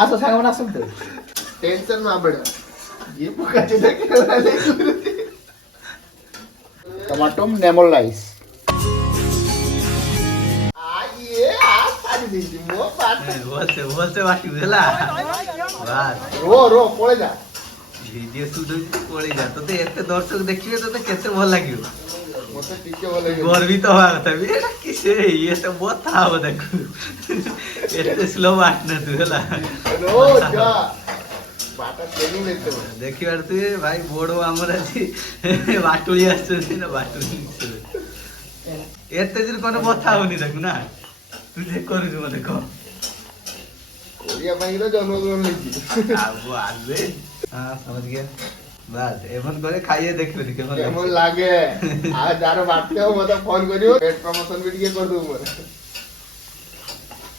ଆସ ସାଙ୍ଗମାନେ ଆସନ୍ତୁ ଟେନସନ ନା ବଡ଼ ये ପକାଚି ଦେଖେ वाले गुरुजी टमाटम लेमन राइस आइए आ सारी दीदी मो बात बोलते बाकी बुझला बास रो पळे जा ভিডিও শুট হইছে পড়ে যা তোতে এতে দর্শক দেখিবে তোতে কেতে ভাল লাগিব মতে টিকে ভাল লাগে গর্বিত হওয়া কথা এটা কি সে এটা বতা হবে দেখো এতে স্লো বাট না তুই হলা রো যা বাটা ট্রেনিং দেখতে ଦେଖିବାର তুই ভাই বড় আমার আছে বাটুলি আসছে না বাটুলি এতে যদি কোনো বতা হবনি দেখো না তুই যে করবি মতে কর कोरिया माइरो जन्मदिन लिखी अब आजे हां समझ गया बस एमन करे खाइए देख ले केमन लागे आ जारो बाटते हो मत फोन करियो पेट प्रमोशन भी टिके कर दू मोर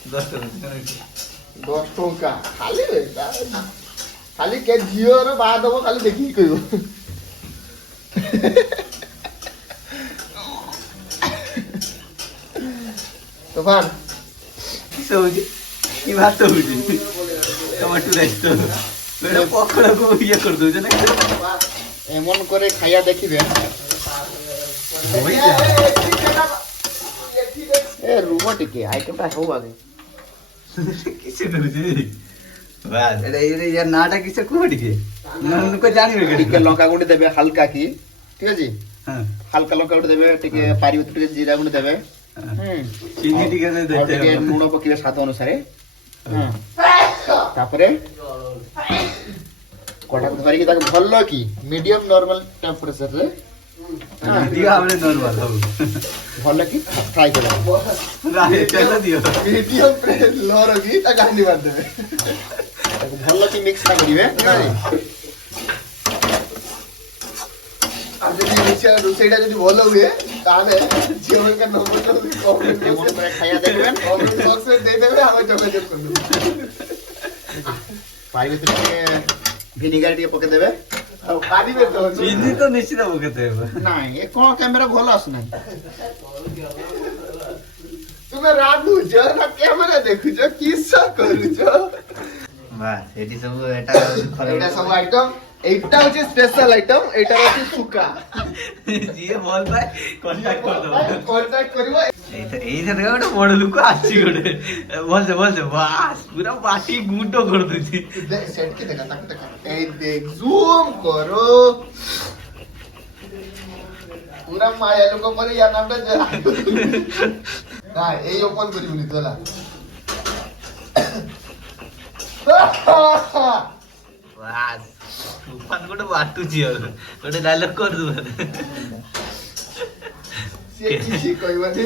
10 टका खाली रे खाली के जियो रे बा दबो खाली देखि कहियो तूफान की सोजी की बात तो हुई टमाटो राइस तो मेरा पकड़ा को ये कर दो जना एमन करे खाया देखिबे ए रुमो टिके आइटमटा हो आगे किसे करूजी बस ये यार नाटा किसे कोडी के ना उनको जानिबे टिके लंका गुंडी देबे हल्का की ठीक है जी हां हल्का लंका गुंडी देबे टिके पारी उत टिके जीरा गुंडी देबे चीनी टिके दे दे टिके लूण पकिबे स्वाद अनुसार तापरे कोटा को करी ताके भल्लो की मीडियम नॉर्मल टेंपरेचर रे दियो हमने नॉर्मल हो भल्लो की फ्राई कर राहे चलो दियो मीडियम प्रेस लो रखी ता गांडी बांध देबे ताके भल्लो की मिक्स ना करिवे आज যদি রুচিটা যদি ভালো হয় তাহলে জীবনকে নম্বর কমেন্ট করে খাইয়া দেখবেন কমেন্ট বক্সে দিয়ে দেবে আমি যোগাযোগ করব পাইবে থেকে ভিনেগার দিয়ে পকে দেবে আর কাটিবে তো চিনি তো নিশ্চিত পকেতে হবে না এ কোন ক্যামেরা ভালো আস না তুমি রাঁধুছ না ক্যামেরা দেখুছ কিসা করুছ বাস এটি সব এটা সব আইটেম এইটা হচ্ছে স্পেশাল আইটেম এটা হচ্ছে সুকা জিয়ে বল ভাই কন্টাক্ট কর দাও কন্টাক্ট করিব এই যে একটা বড় লোক আসছে গড়ে বলছে বাস পুরো বাটি গুঁটো করে দিছি দেখ সেট কি দেখা তাক তাক এই দেখ জুম করো পুরা মায়া লোক পরে ইয়া নামটা না এই ওপেন করিবনি তোলা বাস তুফান গোটে বাটুছি গোটে ডায়লগ কর দু সে কিছু কইবনি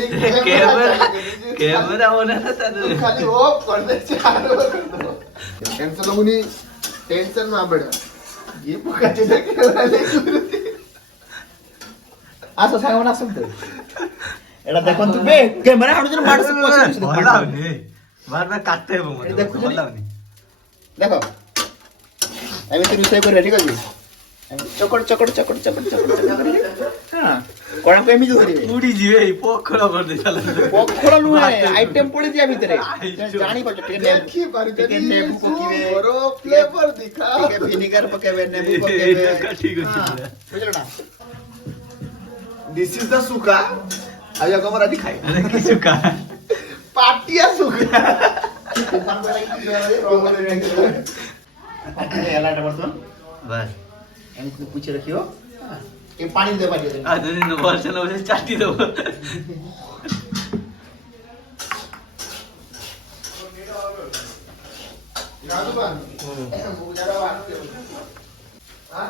ক্যামেরা ওনা না তা খালি অফ कर दे चालू कर दो टेंशन लगुनी टेंशन ना बड़ा ये पकाचे देखे वाले गुरुजी आसो सागवन आसंते एटा देखन तुबे कैमरा हाडु जन माडस ଭଲ ଲାଗୁନି ବାରବାର କାଟତେ ହେବ ମତେ ଭଲ ଲାଗୁନି देखो एमिति रुसै करे ठीक अछि चकड़ चकड़ चकड़ चकड़ चकड़ हां कोन को एमिति धरिबे उडी जिवे पोखरा कर दे चला पोखरा लुए आइटम पड़ी दिया भितरे जानी पड़ टिके नेबू पकीबे बरो फ्लेवर दिखा टिके विनेगर पकेबे नेबू पकेबे ठीक अछि बुझलडा दिस इज द सुका आया कमरा दिखाई अरे की सुका पाटिया सुका एलाटा बर्तन बस एमको पूछे रखियो ए पानी दे पानी दे आ दिन न वर्षन होसे चाटी दो राजू बान बुजारा बात हां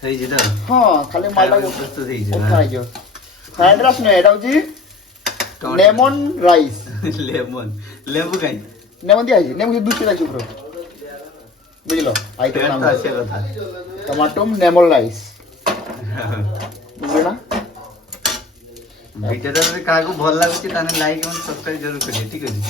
सही जेटा हां खाली मालटा प्रस्तुत થઈ છે ખાઈ જો ફ્રાઈડ રાઈસ નો એડા હોજી लेमन राइस लेमन लेबू काई लेमन दिया है लेमन दूध पिला छुप्रो बुझलो आइटम नाम আছে কথা टमाटम लेमन राइस बुझना ভিডিওটা যদি কাহাକୁ ଭଲ ଲାଗୁଛି ତାହେଲେ ଲାଇକ୍ ଏବଂ ସବସ୍କ୍ରାଇବ ଜରୁର କରିବେ ଠିକ ଅଛି